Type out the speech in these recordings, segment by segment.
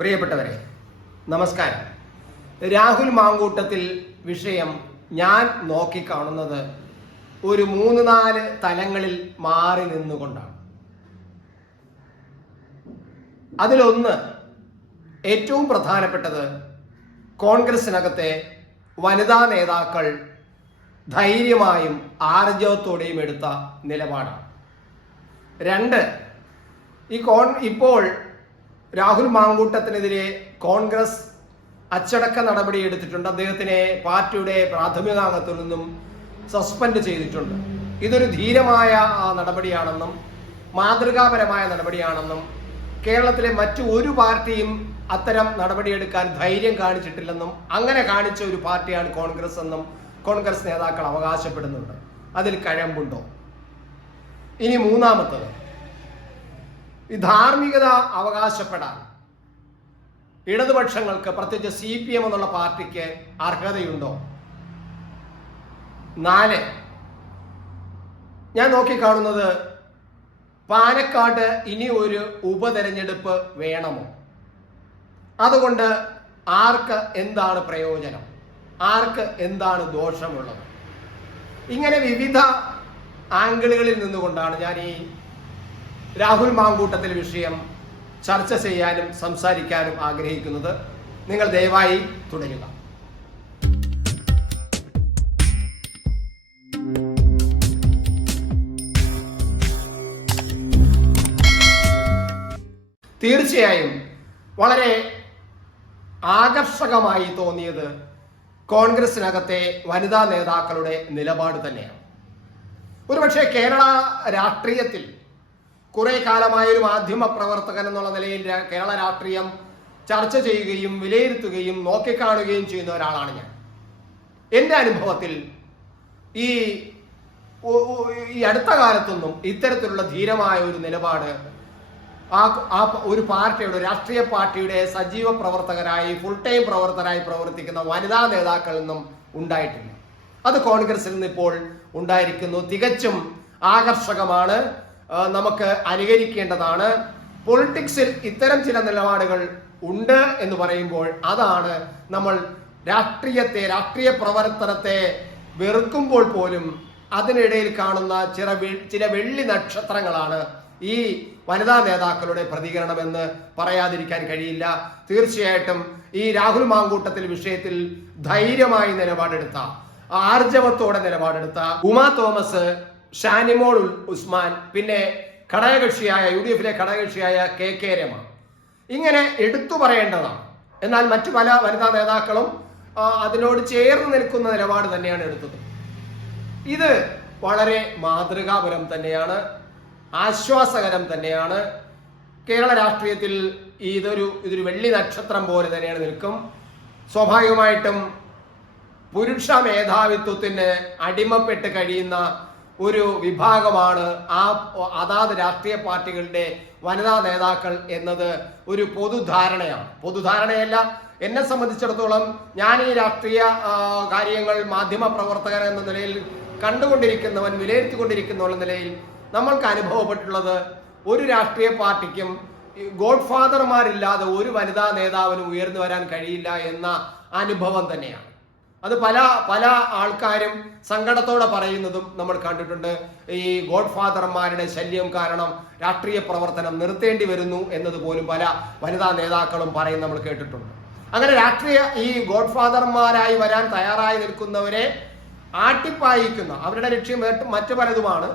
പ്രിയപ്പെട്ടവരെ, നമസ്കാരം. രാഹുൽ മാങ്കൂട്ടത്തിൽ വിഷയം ഞാൻ നോക്കിക്കാണുന്നത് ഒരു 3-4 തലങ്ങളിൽ മാറി നിന്നുകൊണ്ടാണ്. അതിലൊന്ന്, ഏറ്റവും പ്രധാനപ്പെട്ടത്, കോൺഗ്രസിനകത്തെ വനിതാ നേതാക്കൾ ധൈര്യമായും ആർജവത്തോടെയും എടുത്ത നിലപാടാണ്. 2, ഇപ്പോൾ രാഹുൽ മാങ്കൂട്ടത്തിനെതിരെ കോൺഗ്രസ് അച്ചടക്ക നടപടി എടുത്തിട്ടുണ്ട്. അദ്ദേഹത്തിനെ പാർട്ടിയുടെ പ്രാഥമിക അംഗത്തിൽ നിന്നും സസ്പെൻഡ് ചെയ്തിട്ടുണ്ട്. ഇതൊരു ധീരമായ നടപടിയാണെന്നും മാതൃകാപരമായ നടപടിയാണെന്നും കേരളത്തിലെ മറ്റു ഒരു പാർട്ടിയും അത്തരം നടപടിയെടുക്കാൻ ധൈര്യം കാണിച്ചിട്ടില്ലെന്നും അങ്ങനെ കാണിച്ച ഒരു പാർട്ടിയാണ് കോൺഗ്രസ് എന്നും കോൺഗ്രസ് നേതാക്കൾ അവകാശപ്പെടുന്നുണ്ട്. അതിൽ കഴമ്പുണ്ടോ? ഇനി മൂന്നാമത്തത്, ഈ ധാർമ്മികത അവകാശപ്പെടാൻ ഇടതുപക്ഷങ്ങൾക്ക്, പ്രത്യേകിച്ച് CPM എന്നുള്ള പാർട്ടിക്ക് അർഹതയുണ്ടോ? 4, ഞാൻ നോക്കിക്കാണുന്നത്, പാലക്കാട് ഇനി ഒരു ഉപതെരഞ്ഞെടുപ്പ് വേണമോ? അതുകൊണ്ട് ആർക്ക് എന്താണ് പ്രയോജനം, ആർക്ക് എന്താണ് ദോഷമുള്ളത്? ഇങ്ങനെ വിവിധ ആംഗിളുകളിൽ നിന്നുകൊണ്ടാണ് ഞാൻ ഈ രാഹുൽ മാങ്കൂട്ടത്തിൽ വിഷയം ചർച്ച ചെയ്യാനും സംസാരിക്കാനും ആഗ്രഹിക്കുന്നത്. നിങ്ങൾ ദയവായി തുടരുക. തീർച്ചയായും വളരെ ആകർഷകമായി തോന്നിയത് കോൺഗ്രസിനകത്തെ വനിതാ നേതാക്കളുടെ നിലപാട് തന്നെയാണ്. ഒരുപക്ഷെ കേരള രാഷ്ട്രീയത്തിൽ കുറെ കാലമായ ഒരു മാധ്യമ പ്രവർത്തകൻ എന്നുള്ള നിലയിൽ കേരള രാഷ്ട്രീയം ചർച്ച ചെയ്യുകയും വിലയിരുത്തുകയും നോക്കിക്കാണുകയും ചെയ്യുന്ന ഒരാളാണ് ഞാൻ. എൻ്റെ അനുഭവത്തിൽ ഈ അടുത്ത കാലത്തൊന്നും ഇത്തരത്തിലുള്ള ധീരമായ ഒരു നിലപാട് ആ ഒരു പാർട്ടിയുടെ, രാഷ്ട്രീയ പാർട്ടിയുടെ സജീവ പ്രവർത്തകരായി, ഫുൾ ടൈം പ്രവർത്തകരായി പ്രവർത്തിക്കുന്ന വനിതാ നേതാക്കളിൽ നിന്നും ഉണ്ടായിട്ടില്ല. അത് കോൺഗ്രസിൽ നിന്ന് ഇപ്പോൾ ഉണ്ടായിരിക്കുന്നു. തികച്ചും ആകർഷകമാണ്, നമുക്ക് അനുകരിക്കേണ്ടതാണ്. പൊളിറ്റിക്സിൽ ഇത്തരം ചില നിലപാടുകൾ ഉണ്ട് എന്ന് പറയുമ്പോൾ അതാണ് നമ്മൾ രാഷ്ട്രീയ പ്രവർത്തനത്തെ വെറുക്കുമ്പോൾ പോലും അതിനിടയിൽ കാണുന്ന ചില വെള്ളി നക്ഷത്രങ്ങളാണ് ഈ വനിതാ നേതാക്കളുടെ പ്രതികരണമെന്ന് പറയാതിരിക്കാൻ കഴിയില്ല. തീർച്ചയായിട്ടും ഈ രാഹുൽ മാങ്കൂട്ടത്തിൽ വിഷയത്തിൽ ധൈര്യമായി നിലപാടെടുത്ത, ആർജവത്തോടെ നിലപാടെടുത്ത ഉമാ തോമസ്, ഷാനിമോൾ ഉസ്മാൻ, പിന്നെ ഘടകകക്ഷിയായ UDF ഘടകകക്ഷിയായ KK രമ, ഇങ്ങനെ എടുത്തു പറയേണ്ടതാണ്. എന്നാൽ മറ്റു പല വനിതാ നേതാക്കളും അതിനോട് ചേർന്ന് നിൽക്കുന്ന നിലപാട് തന്നെയാണ് എടുത്തത്. ഇത് വളരെ മാതൃകാപരം തന്നെയാണ്, ആശ്വാസകരം തന്നെയാണ്. കേരള രാഷ്ട്രീയത്തിൽ ഇതൊരു വെള്ളി നക്ഷത്രം പോലെ തന്നെയാണ് നിൽക്കും. സ്വാഭാവികമായിട്ടും പുരുഷ മേധാവിത്വത്തിന് അടിമപ്പെട്ട് കഴിയുന്ന ഒരു വിഭാഗമാണ് അതാത് രാഷ്ട്രീയ പാർട്ടികളുടെ വനിതാ നേതാക്കൾ എന്നത് ഒരു പൊതുധാരണയല്ല. എന്നെ സംബന്ധിച്ചിടത്തോളം ഞാൻ ഈ രാഷ്ട്രീയ കാര്യങ്ങൾ മാധ്യമ പ്രവർത്തകൻ എന്ന നിലയിൽ കണ്ടുകൊണ്ടിരിക്കുന്നവൻ, വിലയിരുത്തിക്കൊണ്ടിരിക്കുന്ന നിലയിൽ നമ്മൾക്ക് അനുഭവപ്പെട്ടുള്ളത്, ഒരു രാഷ്ട്രീയ പാർട്ടിക്കും ഗോഡ് ഫാദർമാരില്ലാതെ ഒരു വനിതാ നേതാവിനും ഉയർന്നു വരാൻ കഴിയില്ല എന്ന അനുഭവം തന്നെയാണ്. അത് പല ആൾക്കാരും സങ്കടത്തോടെ പറയുന്നതും നമ്മൾ കണ്ടിട്ടുണ്ട്. ഈ ഗോഡ് ഫാദർമാരുടെ ശല്യം കാരണം രാഷ്ട്രീയ പ്രവർത്തനം നിർത്തേണ്ടി വരുന്നു എന്നതുപോലും പല വനിതാ നേതാക്കളും പറയും നമ്മൾ കേട്ടിട്ടുണ്ട്. അങ്ങനെ ഈ ഗോഡ് ഫാദർമാരായി വരാൻ തയ്യാറായി നിൽക്കുന്നവരെ ആട്ടിപ്പായിക്കുന്ന, അവരുടെ ലക്ഷ്യം മറ്റു പലതുമാണ്.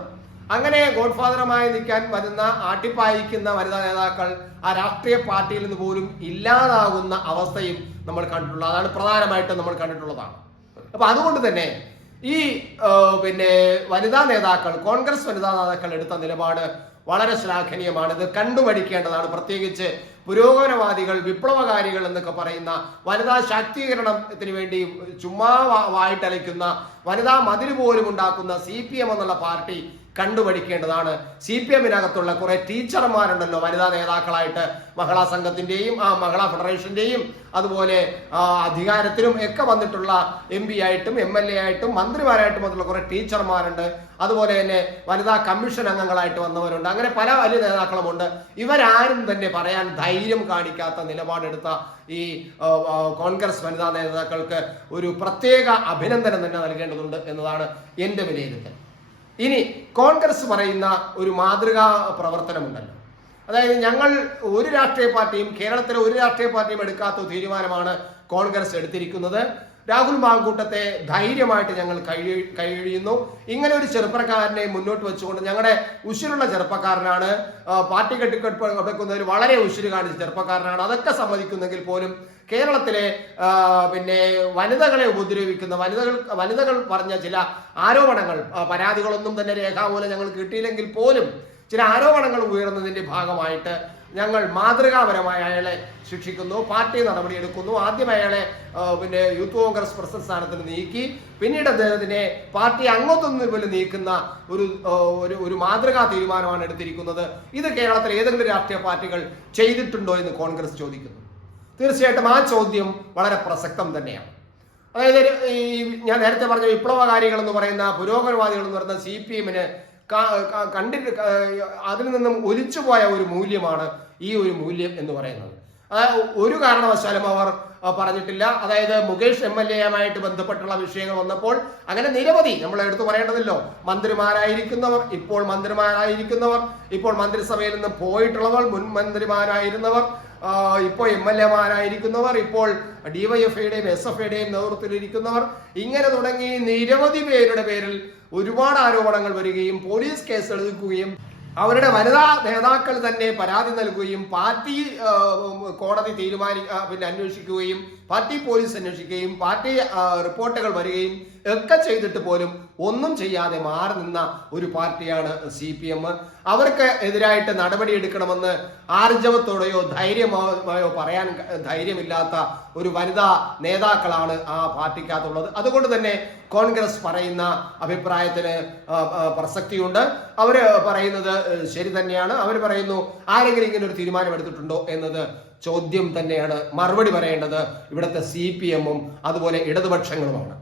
അങ്ങനെ ഗോഡ് ഫാദറുമായി നിൽക്കാൻ വരുന്ന, ആട്ടിപ്പായിക്കുന്ന വനിതാ നേതാക്കൾ ആ രാഷ്ട്രീയ പാർട്ടിയിൽ നിന്ന് പോലും ഇല്ലാതാകുന്ന അവസ്ഥയും നമ്മൾ കണ്ടിട്ടുള്ളത്. അതാണ് പ്രധാനമായിട്ടും നമ്മൾ കണ്ടിട്ടുള്ളതാണ്. അപ്പൊ അതുകൊണ്ട് തന്നെ ഈ വനിതാ നേതാക്കൾ, കോൺഗ്രസ് വനിതാ നേതാക്കൾ എടുത്ത നിലപാട് വളരെ ശ്ലാഘനീയമാണ്. ഇത് കണ്ടുപഠിക്കേണ്ടതാണ്. പ്രത്യേകിച്ച് പുരോഗമനവാദികൾ, വിപ്ലവകാരികൾ എന്നൊക്കെ പറയുന്ന, വനിതാ ശാക്തീകരണത്തിന് വേണ്ടി ചുമ്മാ വായിട്ടലയ്ക്കുന്ന, വനിതാ മതിൽ പോലും ഉണ്ടാക്കുന്ന CPM എന്നുള്ള പാർട്ടി കണ്ടുപഠിക്കേണ്ടതാണ്. CPM-നകത്തുള്ള കുറെ ടീച്ചർമാരുണ്ടല്ലോ വനിതാ നേതാക്കളായിട്ട്, മഹിളാ സംഘത്തിന്റെയും മഹിളാ ഫെഡറേഷന്റെയും അതുപോലെ അധികാരത്തിലും ഒക്കെ വന്നിട്ടുള്ള MP ആയിട്ടും MLA ആയിട്ടും മന്ത്രിമാരായിട്ടും വന്നിട്ടുള്ള കുറെ ടീച്ചർമാരുണ്ട്. അതുപോലെ തന്നെ വനിതാ കമ്മീഷൻ അംഗങ്ങളായിട്ട് വന്നവരുണ്ട്. അങ്ങനെ പല വലിയ നേതാക്കളുമുണ്ട്. ഇവരാരും തന്നെ പറയാൻ ധൈര്യം കാണിക്കാത്ത നിലപാടെടുത്ത ഈ കോൺഗ്രസ് വനിതാ നേതാക്കൾക്ക് ഒരു പ്രത്യേക അഭിനന്ദനം തന്നെ നൽകേണ്ടതുണ്ട് എന്നതാണ് എൻ്റെ വിലയിരുത്തൽ. ഇനി കോൺഗ്രസ് പറയുന്ന ഒരു മാതൃകാ പ്രവർത്തനമുണ്ടല്ലോ, അതായത് ഞങ്ങൾ ഒരു രാഷ്ട്രീയ പാർട്ടിയും കേരളത്തിലെ ഒരു രാഷ്ട്രീയ പാർട്ടിയും എടുക്കാത്ത തീരുമാനമാണ് കോൺഗ്രസ് എടുത്തിരിക്കുന്നത്. രാഹുൽ മാങ്കൂട്ടത്തെ ധൈര്യമായിട്ട് ഞങ്ങൾ കഴിയുന്നു. ഇങ്ങനെ ഒരു ചെറുപ്പക്കാരനെ മുന്നോട്ട് വെച്ചുകൊണ്ട്, ഞങ്ങളുടെ ഉശിരുള്ള ചെറുപ്പക്കാരനാണ്, പാർട്ടി കെട്ടിക്കെടുക്കുന്നതിൽ വളരെ ഉശിര് കാണിച്ച ചെറുപ്പക്കാരനാണ്, അതൊക്കെ സമ്മതിക്കുന്നെങ്കിൽ പോലും കേരളത്തിലെ വനിതകളെ ഉപദ്രവിക്കുന്ന വനിതകൾ പറഞ്ഞ ചില ആരോപണങ്ങൾ, പരാതികളൊന്നും തന്നെ രേഖാമൂലം ഞങ്ങൾ കിട്ടിയില്ലെങ്കിൽ പോലും ചില ആരോപണങ്ങൾ ഉയർന്നതിന്റെ ഭാഗമായിട്ട് ഞങ്ങൾ മാതൃകാപരമായ അയാളെ ശിക്ഷിക്കുന്നു, പാർട്ടി നടപടിയെടുക്കുന്നു. ആദ്യം അയാളെ യൂത്ത് കോൺഗ്രസ് പ്രസിഡന്റ് സ്ഥാനത്തിന് നീക്കി, പിന്നീട് അദ്ദേഹത്തിനെ പാർട്ടി അങ്ങോട്ടൊന്നും പോലും നീക്കുന്ന ഒരു മാതൃകാ തീരുമാനമാണ് എടുത്തിരിക്കുന്നത്. ഇത് കേരളത്തിൽ ഏതെങ്കിലും രാഷ്ട്രീയ പാർട്ടികൾ ചെയ്തിട്ടുണ്ടോ എന്ന് കോൺഗ്രസ് ചോദിക്കുന്നു. തീർച്ചയായിട്ടും ആ ചോദ്യം വളരെ പ്രസക്തം തന്നെയാണ്. അതായത് ഞാൻ നേരത്തെ പറഞ്ഞ വിപ്ലവകാരികൾ എന്ന് പറയുന്ന, പുരോഗമനവാദികൾ എന്ന് പറയുന്ന CPM-ന് കണ്ടിട്ട് അതിൽ നിന്നും ഒലിച്ചുപോയ ഒരു മൂല്യമാണ് ഈ ഒരു മൂല്യം എന്ന് പറയുന്നത്. ഒരു കാരണവശാലും അവർ പറഞ്ഞിട്ടില്ല. അതായത് മുകേഷ് MLA-യുമായിട്ട് ബന്ധപ്പെട്ടുള്ള വിഷയങ്ങൾ വന്നപ്പോൾ അങ്ങനെ നിരവധി, നമ്മൾ എടുത്തു പറയേണ്ടതല്ലോ, മന്ത്രിമാരായിരിക്കുന്നവർ, ഇപ്പോൾ മന്ത്രിസഭയിൽ നിന്ന് പോയിട്ടുള്ളവർ, മുൻ മന്ത്രിമാരായിരുന്നവർ, ഇപ്പോൾ MLA-മാരായിരിക്കുന്നവർ, ഇപ്പോൾ DYFI-യുടെയും SFI-യുടെയും നേതൃത്വത്തിലിരിക്കുന്നവർ, ഇങ്ങനെ തുടങ്ങി നിരവധി പേരുടെ പേരിൽ ഒരുപാട് ആരോപണങ്ങൾ വരികയും പോലീസ് കേസ് എടുക്കുകയും അവരുടെ വനിതാ നേതാക്കൾ തന്നെ പരാതി നൽകുകയും പാർട്ടി കോടതി അന്വേഷിക്കുകയും പാർട്ടി പോലീസ് അന്വേഷിക്കുകയും പാർട്ടി റിപ്പോർട്ടുകൾ വരികയും ഒക്കെ ചെയ്തിട്ട് പോലും ഒന്നും ചെയ്യാതെ മാറി നിന്ന ഒരു പാർട്ടിയാണ് CPM. അവർക്ക് എതിരായിട്ട് നടപടിയെടുക്കണമെന്ന് ആർജവത്തോടെയോ ധൈര്യമായോ പറയാൻ ധൈര്യമില്ലാത്ത ഒരു വനിതാ നേതാക്കളാണ് ആ പാർട്ടിക്കകത്തുള്ളത്. അതുകൊണ്ട് തന്നെ കോൺഗ്രസ് പറയുന്ന അഭിപ്രായത്തിന് പ്രസക്തിയുണ്ട്. അവര് പറയുന്നത് ശരി തന്നെയാണ്. അവർ പറയുന്നു ആരെങ്കിലും ഇങ്ങനെ ഒരു തീരുമാനം എടുത്തിട്ടുണ്ടോ എന്നത് ചോദ്യം തന്നെയാണ്. മറുപടി പറയേണ്ടത് ഇവിടുത്തെ CPM-ഉം അതുപോലെ ഇടതുപക്ഷങ്ങളുമാണ്.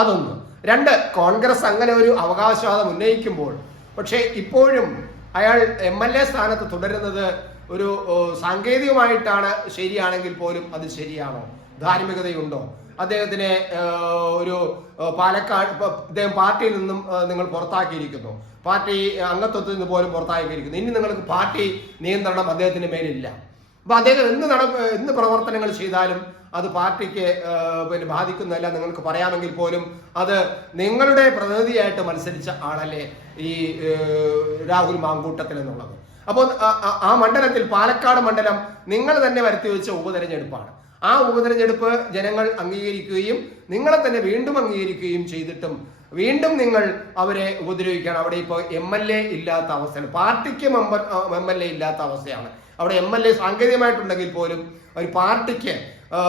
അതൊന്ന്. രണ്ട്, കോൺഗ്രസ് അങ്ങനെ ഒരു അവകാശവാദം ഉന്നയിക്കുമ്പോൾ പക്ഷേ ഇപ്പോഴും അയാൾ MLA സ്ഥാനത്ത് തുടരുന്നത് ഒരു സാങ്കേതികമായിട്ടാണ് ശരിയാണെങ്കിൽ പോലും അത് ശരിയാണോ? ധാർമ്മികതയുണ്ടോ? അദ്ദേഹത്തിനെ ഒരു പാലക്കാട് അദ്ദേഹം പാർട്ടിയിൽ നിന്നും നിങ്ങൾ പുറത്താക്കിയിരിക്കുന്നു, പാർട്ടി അംഗത്വത്തിൽ നിന്ന് പോലും പുറത്താക്കിയിരിക്കുന്നു. ഇനി നിങ്ങൾക്ക് പാർട്ടി നിയന്ത്രണം അദ്ദേഹത്തിന് മേലില്ല. അപ്പൊ അദ്ദേഹം എന്ത് പ്രവർത്തനങ്ങൾ ചെയ്താലും അത് പാർട്ടിക്ക് ബാധിക്കുന്നതല്ല നിങ്ങൾക്ക് പറയാമെങ്കിൽ പോലും അത് നിങ്ങളുടെ പ്രതിനിധിയായിട്ട് മത്സരിച്ച ആളല്ലേ ഈ രാഹുൽ മാങ്കൂട്ടത്തിൽ എന്നുള്ളത്. അപ്പോൾ ആ മണ്ഡലത്തിൽ, പാലക്കാട് മണ്ഡലം നിങ്ങൾ തന്നെ വരുത്തി വെച്ച ഉപതെരഞ്ഞെടുപ്പാണ്. ആ ഉപതെരഞ്ഞെടുപ്പ് ജനങ്ങൾ അംഗീകരിക്കുകയും നിങ്ങളെ തന്നെ വീണ്ടും അംഗീകരിക്കുകയും ചെയ്തിട്ടും വീണ്ടും നിങ്ങൾ അവരെ ഉപദ്രവിക്കുകയാണ്. അവിടെ ഇപ്പോൾ MLA ഇല്ലാത്ത അവസ്ഥയാണ്, പാർട്ടിക്ക് MLA ഇല്ലാത്ത അവസ്ഥയാണ്. അവിടെ MLA സാങ്കേതികമായിട്ടുണ്ടെങ്കിൽ പോലും ഒരു പാർട്ടിക്ക്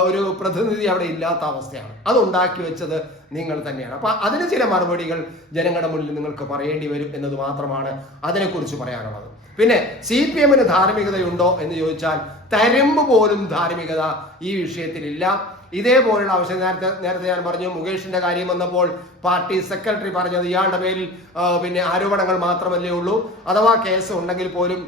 ഒരു പ്രതിനിധി അവിടെ ഇല്ലാത്ത അവസ്ഥയാണ്. അത് ഉണ്ടാക്കി വെച്ചത് നിങ്ങൾ തന്നെയാണ്. അപ്പൊ അതിന് ചില മറുപടികൾ ജനങ്ങളുടെ മുന്നിൽ നിങ്ങൾക്ക് പറയേണ്ടി വരും എന്നത് മാത്രമാണ് അതിനെക്കുറിച്ച് പറയാനുള്ളത്. പിന്നെ CPM-ന് ധാർമ്മികതയുണ്ടോ എന്ന് ചോദിച്ചാൽ തരമ്പ് പോലും ധാർമ്മികത ഈ വിഷയത്തിലില്ല. ഇതേപോലുള്ള ആവശ്യം നേരത്തെ ഞാൻ പറഞ്ഞു, മുകേഷിന്റെ കാര്യം വന്നപ്പോൾ പാർട്ടി സെക്രട്ടറി പറഞ്ഞത് ഇയാളുടെ പേരിൽ ആരോപണങ്ങൾ മാത്രമല്ലേ ഉള്ളൂ, അഥവാ കേസ് ഉണ്ടെങ്കിൽ പോലും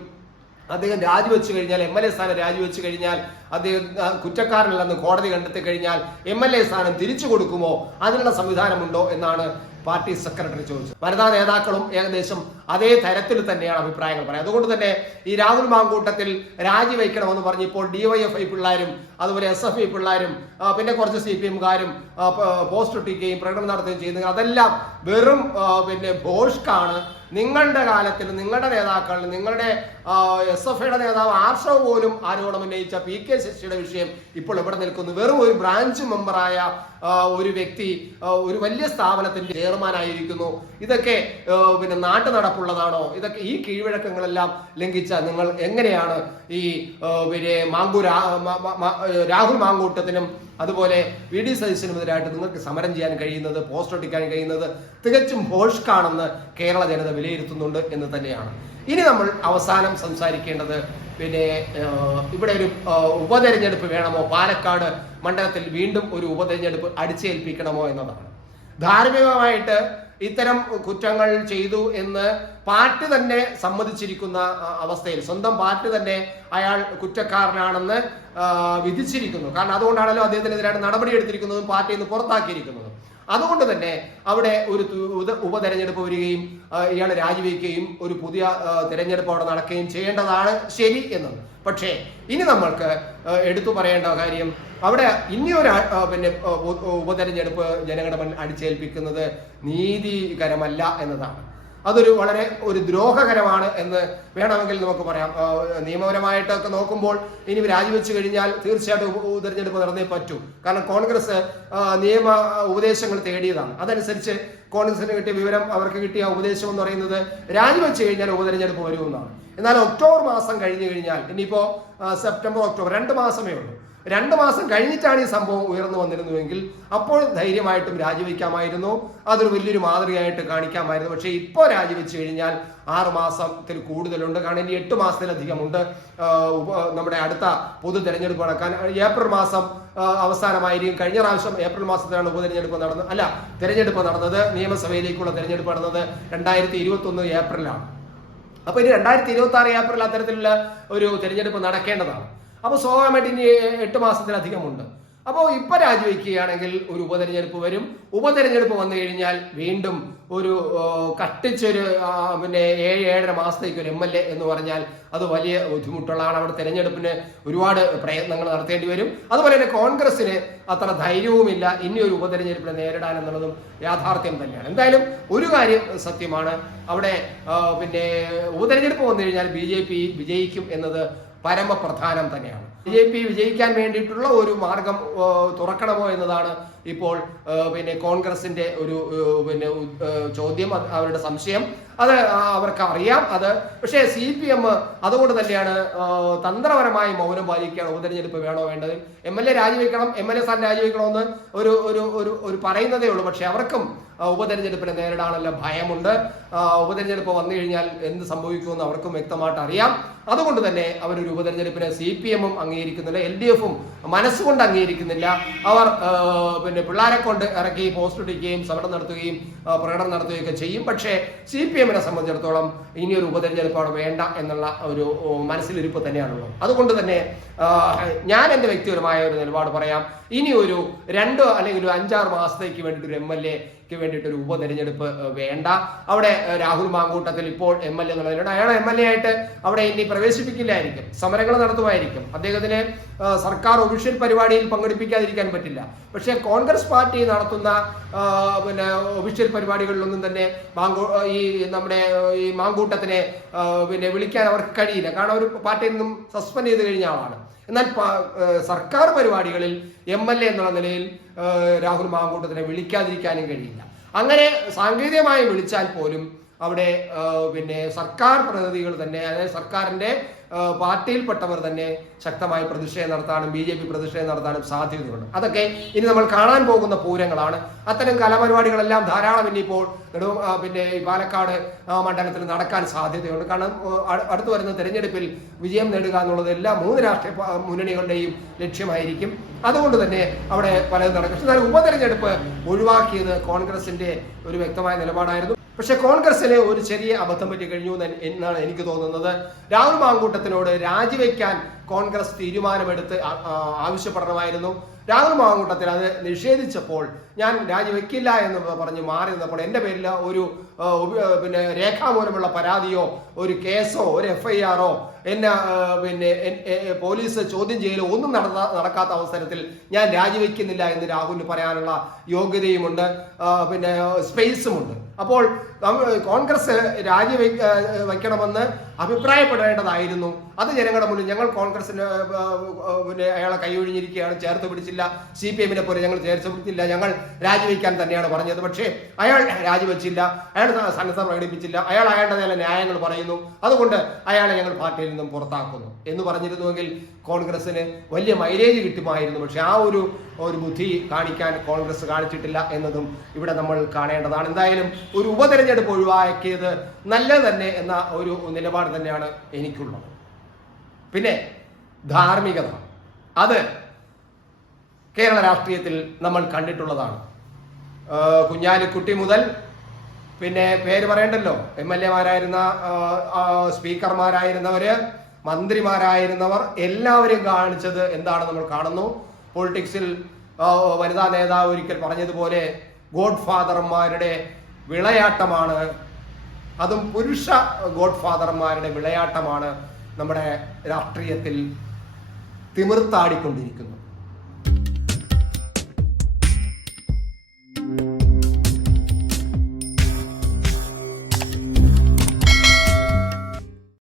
അദ്ദേഹം രാജിവെച്ചു കഴിഞ്ഞാൽ, MLA സ്ഥാനം രാജിവെച്ചു കഴിഞ്ഞാൽ അദ്ദേഹം കുറ്റക്കാരനല്ലെന്ന് കോടതി കണ്ടെത്തി കഴിഞ്ഞാൽ MLA സ്ഥാനം തിരിച്ചു കൊടുക്കുമോ, അതിനുള്ള സംവിധാനമുണ്ടോ എന്നാണ് പാർട്ടി സെക്രട്ടറി ചോദിച്ചത്. വനിതാ നേതാക്കളും ഏകദേശം അതേ തരത്തിൽ തന്നെയാണ് അഭിപ്രായങ്ങൾ പറയുന്നത്. അതുകൊണ്ട് തന്നെ ഈ രാഹുൽ മാങ്കൂട്ടത്തിൽ രാജിവെക്കണമെന്ന് പറഞ്ഞപ്പോൾ DYFI പിള്ളേരും അതുപോലെ SFI പിള്ളേരും പിന്നെ കുറച്ച് CPM-കാരും പോസ്റ്റ് ഒട്ടിക്കുകയും പ്രകടനം നടത്തുകയും ചെയ്യുന്നത് അതെല്ലാം വെറും ഭോഷ്കാണ്. നിങ്ങളുടെ കാലത്തിൽ നിങ്ങളുടെ നേതാക്കൾ, നിങ്ങളുടെ SFIയുടെ നേതാവ് ആർഷവ് പോലും ആരോപണം ഉന്നയിച്ച PK ശശിയുടെ വിഷയം ഇപ്പോൾ എവിടെ നിൽക്കുന്നു? വെറും ഒരു ബ്രാഞ്ച് മെമ്പറായ ഒരു വ്യക്തി ഒരു വലിയ സ്ഥാപനത്തിന്റെ ചെയർമാനായിരിക്കുന്നു. ഇതൊക്കെ നാട്ടു നടപ്പുള്ളതാണോ? ഇതൊക്കെ ഈ കീഴ്വഴക്കങ്ങളെല്ലാം ലംഘിച്ച നിങ്ങൾ എങ്ങനെയാണ് ഈ രാഹുൽ മാങ്കൂട്ടത്തിനും അതുപോലെ VD സതീശനുമെതിരായിട്ട് നിങ്ങൾക്ക് സമരം ചെയ്യാൻ കഴിയുന്നത്, പോസ്റ്റ് ഒട്ടിക്കാൻ കഴിയുന്നത്? തികച്ചും ഭോഷ്കാണെന്ന് കേരള ജനത വിലയിരുത്തുന്നുണ്ട് എന്ന് തന്നെയാണ്. ഇനി നമ്മൾ അവസാനം സംസാരിക്കേണ്ടത് പിന്നെ ഇവിടെ ഒരു ഉപതെരഞ്ഞെടുപ്പ് വേണമോ, പാലക്കാട് മണ്ഡലത്തിൽ വീണ്ടും ഒരു ഉപതെരഞ്ഞെടുപ്പ് അടിച്ചേൽപ്പിക്കണമോ എന്നതാണ്. ധാർമ്മികമായിട്ട് ഇത്തരം കുറ്റങ്ങൾ ചെയ്തു എന്ന് പാർട്ടി തന്നെ സമ്മതിച്ചിരിക്കുന്ന അവസ്ഥയിൽ, സ്വന്തം പാർട്ടി തന്നെ അയാൾ കുറ്റക്കാരനാണെന്ന് വിധിച്ചിരിക്കുന്നു. കാരണം അതുകൊണ്ടാണല്ലോ അദ്ദേഹത്തിനെതിരായിട്ട് നടപടിയെടുത്തിരിക്കുന്നതും പാർട്ടിയിൽ നിന്ന് പുറത്താക്കിയിരിക്കുന്നതും. അതുകൊണ്ട് തന്നെ അവിടെ ഒരു ഉപതെരഞ്ഞെടുപ്പ് വരികയും ഇയാൾ രാജിവെക്കുകയും ഒരു പുതിയ തെരഞ്ഞെടുപ്പ് അവിടെ നടക്കുകയും ചെയ്യേണ്ടതാണ് ശരി എന്നത്. പക്ഷേ ഇനി നമ്മൾക്ക് എടുത്തു പറയേണ്ട കാര്യം, അവിടെ ഇനിയൊരു പിന്നെ ഉപതെരഞ്ഞെടുപ്പ് ജനങ്ങളുടെ മുന്നിൽ അടിച്ചേൽപ്പിക്കുന്നത് നീതികരമല്ല എന്നതാണ്. അതൊരു വളരെ ദ്രോഹകരമാണ് എന്ന് വേണമെങ്കിൽ നമുക്ക് പറയാം. നിയമപരമായിട്ടൊക്കെ നോക്കുമ്പോൾ ഇനി രാജിവെച്ച് കഴിഞ്ഞാൽ തീർച്ചയായിട്ടും ഉപതെരഞ്ഞെടുപ്പ് നടന്നേ പറ്റൂ. കാരണം കോൺഗ്രസ് നിയമ ഉപദേശങ്ങൾ തേടിയതാണ്. അതനുസരിച്ച് കോൺഗ്രസിന് കിട്ടിയ വിവരം, അവർക്ക് കിട്ടിയ ഉപദേശം എന്ന് പറയുന്നത് രാജിവെച്ച് കഴിഞ്ഞാൽ ഉപതെരഞ്ഞെടുപ്പ് വരുമെന്നാണ്. എന്നാൽ ഒക്ടോബർ മാസം കഴിഞ്ഞു കഴിഞ്ഞാൽ, ഇനിയിപ്പോ സെപ്റ്റംബർ ഒക്ടോബർ 2 മാസമേ ഉള്ളൂ, 2 മാസം കഴിഞ്ഞിട്ടാണ് ഈ സംഭവം ഉയർന്നു വന്നിരുന്നുവെങ്കിൽ അപ്പോൾ ധൈര്യമായിട്ടും രാജിവെക്കാമായിരുന്നു. അതൊരു വലിയൊരു മാതൃകയായിട്ട് കാണിക്കാമായിരുന്നു. പക്ഷേ ഇപ്പോൾ രാജിവെച്ച് കഴിഞ്ഞാൽ 6 മാസത്തിൽ കൂടുതലുണ്ട്. കാരണം ഇനി 8 മാസത്തിലധികമുണ്ട് നമ്മുടെ അടുത്ത പൊതു തെരഞ്ഞെടുപ്പ് നടക്കാൻ. ഏപ്രിൽ മാസം അവസാനമായിരിക്കും. കഴിഞ്ഞ പ്രാവശ്യം ഏപ്രിൽ മാസത്തിലാണ് തെരഞ്ഞെടുപ്പ് നടന്നത്. നിയമസഭയിലേക്കുള്ള തെരഞ്ഞെടുപ്പ് നടന്നത് 2021 ഏപ്രിലാണ്. അപ്പൊ ഇനി 2026 ഏപ്രിൽ അത്തരത്തിലുള്ള ഒരു തെരഞ്ഞെടുപ്പ് നടക്കേണ്ടതാണ്. അപ്പോൾ സ്വാഭാവികമായിട്ട് ഇനി 8 മാസത്തിലധികമുണ്ട്. അപ്പോൾ ഇപ്പൊ രാജിവെക്കുകയാണെങ്കിൽ ഒരു ഉപതെരഞ്ഞെടുപ്പ് വരും. ഉപതെരഞ്ഞെടുപ്പ് വന്നു കഴിഞ്ഞാൽ വീണ്ടും ഒരു കട്ടിച്ചൊരു പിന്നെ 7-7.5 മാസത്തേക്ക് ഒരു MLA എന്ന് പറഞ്ഞാൽ അത് വലിയ ബുദ്ധിമുട്ടുള്ളതാണ്. അവിടെ തെരഞ്ഞെടുപ്പിന് ഒരുപാട് പ്രയത്നങ്ങൾ നടത്തേണ്ടി വരും. അതുപോലെ തന്നെ കോൺഗ്രസിന് അത്ര ധൈര്യവുമില്ല ഇനി ഒരു ഉപതെരഞ്ഞെടുപ്പിനെ നേരിടാൻ എന്നുള്ളതും യാഥാർത്ഥ്യം തന്നെയാണ്. എന്തായാലും ഒരു കാര്യം സത്യമാണ്, അവിടെ പിന്നെ ഉപതെരഞ്ഞെടുപ്പ് വന്നു കഴിഞ്ഞാൽ BJP വിജയിക്കും എന്നത് പരമപ്രധാനം തന്നെയാണ്. BJP വിജയിക്കാൻ വേണ്ടിയിട്ടുള്ള ഒരു മാർഗം തുറക്കണമോ എന്നതാണ് ഇപ്പോൾ പിന്നെ കോൺഗ്രസിന്റെ ഒരു പിന്നെ ചോദ്യം, അവരുടെ സംശയം. അത് അവർക്ക് അറിയാം. പക്ഷേ CPM അതുകൊണ്ട് തന്നെയാണ് തന്ത്രപരമായി മൗനം പാലിക്കുകയാണ്. ഉപതെരഞ്ഞെടുപ്പ് വേണോ വേണ്ടത്, MLA രാജിവെക്കണം, MLA സ്ഥാനം രാജിവെക്കണമെന്ന് ഒരു പറയുന്നതേ ഉള്ളൂ. പക്ഷെ അവർക്കും ഉപതെരഞ്ഞെടുപ്പിനെ നേരിടാനുള്ള ഭയമുണ്ട്. ഉപതെരഞ്ഞെടുപ്പ് വന്നു കഴിഞ്ഞാൽ എന്ത് സംഭവിക്കുമെന്ന് അവർക്കും വ്യക്തമായിട്ട് അറിയാം. അതുകൊണ്ട് തന്നെ അവരൊരു ഉപതെരഞ്ഞെടുപ്പിനെ CPM അംഗീകരിക്കുന്നില്ല, LDF മനസ്സുകൊണ്ട് അംഗീകരിക്കുന്നില്ല. അവർ പിന്നെ പിള്ളേരെ കൊണ്ട് ഇറക്കി പോസ്റ്റ് ഇടിക്കുകയും സമരം നടത്തുകയും പ്രകടനം നടത്തുകയും ഒക്കെ ചെയ്യും. പക്ഷേ CPM-നെ സംബന്ധിച്ചിടത്തോളം ഇനിയൊരു ഉപതെരഞ്ഞെടുപ്പ് അവിടെ വേണ്ട എന്നുള്ള ഒരു മനസ്സിലിരിപ്പ് തന്നെയാണുള്ളത്. അതുകൊണ്ട് തന്നെ ഞാൻ എൻ്റെ വ്യക്തിപരമായ ഒരു നിലപാട് പറയാം. ഇനി ഒരു 2 അല്ലെങ്കിൽ ഒരു 5-6 മാസത്തേക്ക് വേണ്ടിയിട്ട് ഒരു MLA-ക്ക് വേണ്ടിയിട്ട് ഒരു ഉപതെരഞ്ഞെടുപ്പ് വേണ്ട. അവിടെ രാഹുൽ മാങ്കൂട്ടത്തിൽ ഇപ്പോൾ MLA എന്നുള്ള നിലയിൽ അയാളെ MLA ആയിട്ട് അവിടെ ഇനി പ്രവേശിപ്പിക്കില്ലായിരിക്കും, സമരങ്ങൾ നടത്തുമായിരിക്കും. അദ്ദേഹത്തിന് സർക്കാർ ഒഫീഷ്യൽ പരിപാടിയിൽ പങ്കെടുപ്പിക്കാതിരിക്കാൻ പറ്റില്ല. പക്ഷേ കോൺഗ്രസ് പാർട്ടി നടത്തുന്ന പിന്നെ ഒഫീഷ്യൽ പരിപാടികളിലൊന്നും തന്നെ നമ്മുടെ ഈ മാങ്കൂട്ടത്തിനെ പിന്നെ വിളിക്കാൻ അവർക്ക് കഴിയില്ല. കാരണം ഒരു പാർട്ടിയിൽ നിന്നും സസ്പെൻഡ് ചെയ്ത് കഴിഞ്ഞ ആളാണ്. എന്നാൽ സർക്കാർ പരിപാടികളിൽ MLA എന്നുള്ള നിലയിൽ രാഹുൽ മാങ്കൂട്ടത്തിനെ വിളിക്കാതിരിക്കാനും കഴിയില്ല. അങ്ങനെ സാങ്കേതികമായി വിളിച്ചാൽ പോലും അവിടെ പിന്നെ സർക്കാർ പ്രതിനിധികൾ തന്നെ, അതായത് സർക്കാരിന്റെ പാർട്ടിയിൽപ്പെട്ടവർ തന്നെ ശക്തമായി പ്രതിഷേധം നടത്താനും BJP പ്രതിഷേധം നടത്താനും സാധ്യതയുണ്ട്. അതൊക്കെ ഇനി നമ്മൾ കാണാൻ പോകുന്ന പൂരങ്ങളാണ്. അത്തരം കലാപരിപാടികളെല്ലാം ധാരാളം ഇനിയിപ്പോൾ പിന്നെ ഈ പാലക്കാട് മണ്ഡലത്തിൽ നടക്കാൻ സാധ്യതയുണ്ട്. കാരണം അടുത്തു വരുന്ന തെരഞ്ഞെടുപ്പിൽ വിജയം നേടുക എന്നുള്ളത് എല്ലാ 3 രാഷ്ട്രീയ മുന്നണികളുടെയും ലക്ഷ്യമായിരിക്കും. അതുകൊണ്ട് തന്നെ അവിടെ പലതും നടക്കും. എന്നാൽ ഉപതെരഞ്ഞെടുപ്പ് ഒഴിവാക്കിയത് കോൺഗ്രസിന്റെ ഒരു വ്യക്തമായ നിലപാടായിരുന്നു. പക്ഷെ കോൺഗ്രസിന് ഒരു ചെറിയ അബദ്ധം പറ്റി കഴിഞ്ഞു എന്നാണ് എനിക്ക് തോന്നുന്നത്. രാഹുൽ മാങ്കൂട്ടത്തിനോട് രാജിവെക്കാൻ കോൺഗ്രസ് തീരുമാനമെടുത്ത് ആവശ്യപ്പെടണമായിരുന്നു. രാഹുൽ മാങ്കൂട്ടത്തിൽ അത് നിഷേധിച്ചപ്പോൾ ഞാൻ രാജിവെക്കില്ല എന്ന് പറഞ്ഞ് മാറി നിന്നപ്പോൾ എൻ്റെ പേരിൽ ഒരു പിന്നെ രേഖാമൂലമുള്ള പരാതിയോ ഒരു കേസോ ഒരു FIR-ഓ എന്നെ പിന്നെ പോലീസ് ചോദ്യം ചെയ്യലോ ഒന്നും നടക്കാത്ത അവസരത്തിൽ ഞാൻ രാജിവെക്കുന്നില്ല എന്ന് രാഹുലിന് പറയാനുള്ള യോഗ്യതയുമുണ്ട്, പിന്നെ സ്പേസുമുണ്ട്. അപ്പോൾ കോൺഗ്രസ് രാജിവെക്കണമെന്ന് അഭിപ്രായപ്പെടേണ്ടതായിരുന്നു. അത് ജനങ്ങളുടെ മുന്നിൽ ഞങ്ങൾ കോൺഗ്രസിന് പിന്നെ അയാളെ കൈയൊഴിഞ്ഞിരിക്കുകയാണ്, ചേർത്ത് പിടിച്ചില്ല, CPM-നെ പോലെ ഞങ്ങൾ ചേർത്ത് പിടിച്ചില്ല, ഞങ്ങൾ രാജിവെക്കാൻ തന്നെയാണ് പറഞ്ഞത്. പക്ഷേ അയാൾ രാജിവെച്ചില്ല, അയാൾ സന്നദ്ധ പ്രകടിപ്പിച്ചില്ല, അയാൾ അയാളുടെ ചില ന്യായങ്ങൾ പറയുന്നു, അതുകൊണ്ട് അയാളെ ഞങ്ങൾ പാർട്ടിയിൽ നിന്നും പുറത്താക്കുന്നു എന്ന് പറഞ്ഞിരുന്നുവെങ്കിൽ കോൺഗ്രസിന് വലിയ മൈലേജ് കിട്ടുമായിരുന്നു. പക്ഷെ ആ ഒരു ബുദ്ധി കാണിക്കാൻ കോൺഗ്രസ് കാണിച്ചിട്ടില്ല എന്നതും ഇവിടെ നമ്മൾ കാണേണ്ടതാണ്. എന്തായാലും ഒരു ഉപതെരഞ്ഞെടുപ്പ് തെരഞ്ഞെടുപ്പ് ഒഴിവാക്കിയത് നല്ലത് തന്നെ എന്ന ഒരു നിലപാട് തന്നെയാണ് എനിക്കുള്ളത്. പിന്നെ ധാർമ്മികത, അത് കേരള രാഷ്ട്രീയത്തിൽ നമ്മൾ കണ്ടിട്ടുള്ളതാണ്. കുഞ്ഞാലിക്കുട്ടി മുതൽ പിന്നെ പേര് പറയണ്ടല്ലോ, MLA-മാരായിരുന്ന സ്പീക്കർമാരായിരുന്നവര്, മന്ത്രിമാരായിരുന്നവർ എല്ലാവരും കാണിച്ചത് എന്താണ് നമ്മൾ കാണുന്നു. പൊളിറ്റിക്സിൽ വനിതാ നേതാവ് ഒരിക്കൽ പറഞ്ഞതുപോലെ ഗോഡ് ഫാദർമാരുടെ വിളയാട്ടമാണ്, അതും പുരുഷ ഗോഡ് ഫാദർമാരുടെ വിളയാട്ടമാണ് നമ്മുടെ രാഷ്ട്രീയത്തിൽ തിമിർത്താടിക്കൊണ്ടിരിക്കുന്നത്.